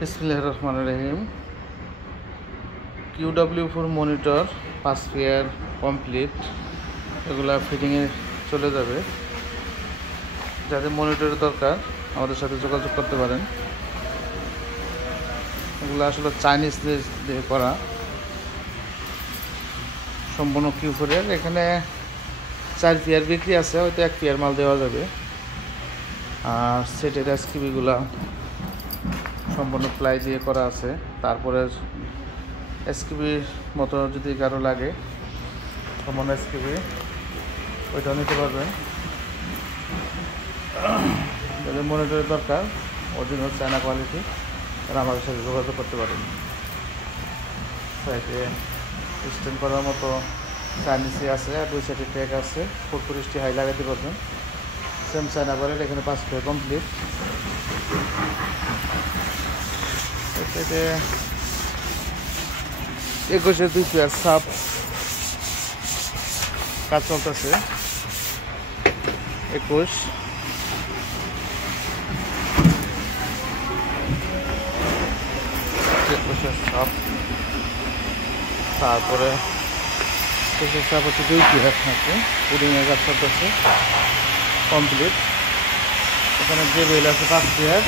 বিসমিল্লাহির রহমানির রহিম। QW4 monitor 5 pair complete, এগুলা ফিটিংয়ে চলে যাবে। যাদের মনিটরের দরকার আমাদের সাথে যোগাযোগ করতে পারেন। এগুলো আসলে চাইনিজ দিয়ে করা, সম্পূর্ণ Q4-এর। এখানে 4 পেয়ার বিক্রি আছে, হয়তো 1 পেয়ার মাল দেওয়া যাবে। আর সেটের এসকিবিগুলা সম্পূর্ণ প্লাই দিয়ে করা আছে। তারপরে এসকিবির মতো যদি কারো লাগে সম্পূর্ণ এসকিবি, ওইটাও নিতে পারবেন। যাদের মনিটরের দরকার অরিজিনাল চায়না কোয়ালিটি, তারা আমাদের সাথে যোগাযোগ করতে পারেন। সাইডে স্ট্যান্ড করার মতো চাইনিসি আছে, আর 2 সাইডে ট্যাগ আছে। 440 হাই লাগাতে পারবেন। সেম চায়না কোয়ালিটি, এখানে 5 পেয়ার কমপ্লিট। এতে 21-এর 2 পেয়ার সাপ কাজ চলতেছে। 21 সাপ, তারপরে সাপ হচ্ছে 2 পেয়ার আছে। পুডিংয়ের কাজ চলতেছে কমপ্লিট। এখানে যে বেল আছে 5 পেয়ার।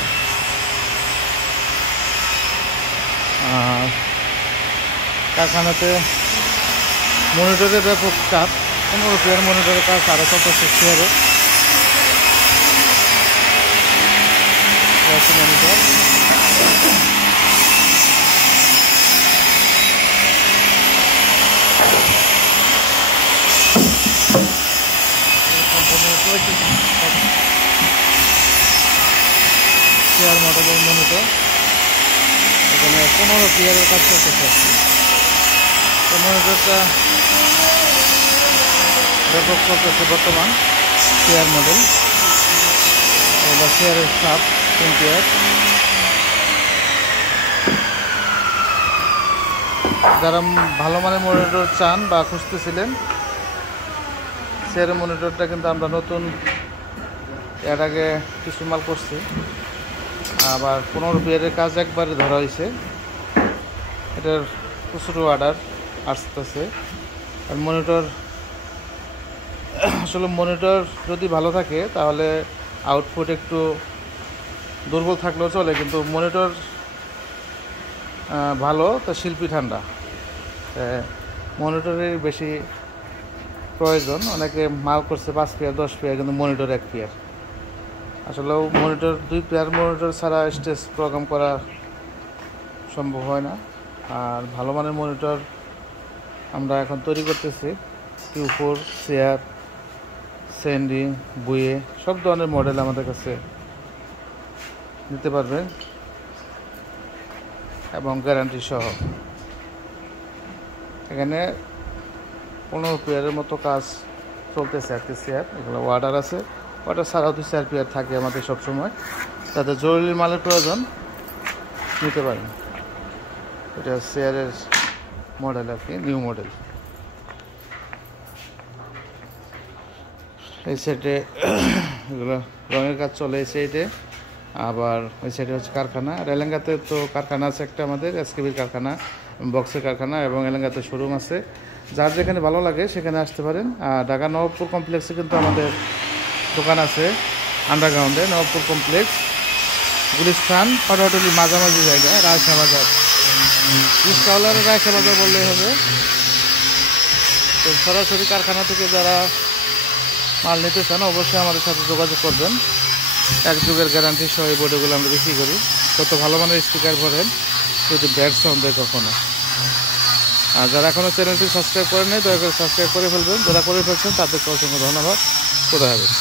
আর কারখানাতে মনিটরের ব্যাপক চাপ, 15 পেয়ার মনিটরের কাজ আরও চলতেছে শেয়ারে। মনিটর চেয়ার মডেলের মনিটর, এখানে 15 পেয়ারের কাজ চলতেছে। তো মনিটরটা ব্যাপক চলতেছে বর্তমান। চেয়ার মডেল বা চেয়ারের সাপ 3 পেয়ার। যারা ভালো মানের মনিটর চান বা খুঁজতেছিলেন, চেয়ারের মনিটরটা কিন্তু আমরা নতুন এর আগে কিছু মাল করছি। আবার 15 পেয়ারের কাজ একবারে ধরা হয়েছে। এটার প্রচুর অর্ডার আসতেছে। আর মনিটর আসলে মনিটর যদি ভালো থাকে তাহলে আউটপুট একটু দুর্বল থাকলেও চলে, কিন্তু মনিটর ভালো তো শিল্পী ঠান্ডা, মনিটরের বেশি প্রয়োজন। অনেকে মাল করছে 5 পেয়ার 10 পেয়ার, কিন্তু মনিটর 1 পেয়ার। আসলে মনিটর 2 পেয়ার মনিটর ছাড়া স্টেজ প্রোগ্রাম করা সম্ভব হয় না। আর ভালো মানের মনিটর আমরা এখন তৈরি করতেছি। Q4, চেয়ার, স্যান্ডি, বুয়ে সব ধরনের মডেল আমাদের কাছে নিতে পারবেন এবং গ্যারান্টি সহ। এখানে 15 পেয়ারের মতো কাজ চলতেছে। একটা চেয়ার, এগুলো অর্ডার আছে। অর্ডার ছাড়াও 2-4 পেয়ার থাকে আমাদের সবসময়। তাদের জরুরি মালের প্রয়োজন নিতে পারেন। এটা চেয়ারের মডেল আর কি, নিউ মডেল। এই সাইডে এগুলো রঙের কাজ চলে এই সাইডে। আবার ওই সাইডে হচ্ছে কারখানা। আর এলেঙ্গাতে তো কারখানা আছে একটা, আমাদের এসকেবির কারখানা, বক্সের কারখানা, এবং এলেঙ্গাতে শোরুম আছে। যার যেখানে ভালো লাগে সেখানে আসতে পারেন। আর ঢাকা নবাবপুর কমপ্লেক্সে কিন্তু আমাদের দোকান আছে, আন্ডারগ্রাউন্ডে নবাবপুর কমপ্লেক্স, গুলিস্তান পাটোয়াটুলি মাঝামাঝি জায়গায়, রায়শা বাজার। রিস্কাওয়ালার রায়শা বাজার বললেই হবে। তো সরাসরি কারখানা থেকে যারা মাল নিতে চান অবশ্যই আমাদের সাথে যোগাযোগ করবেন। 1 যুগের গ্যারান্টি সহ এই বোর্ডগুলো আমরা বিক্রি করি। কত ভালো মানের স্পিকার ভরেন, যদি ব্যাড সাউন্ড দেয় কখনো। আর যারা এখনও চ্যানেলটি সাবস্ক্রাইব করেন নাই, দয়া করে সাবস্ক্রাইব করে ফেলবেন। যারা করে ফেলছেন তাদেরকে অসংখ্য ধন্যবাদ। খোদা হাফেজ।